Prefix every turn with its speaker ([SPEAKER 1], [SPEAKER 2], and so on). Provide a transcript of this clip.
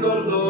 [SPEAKER 1] go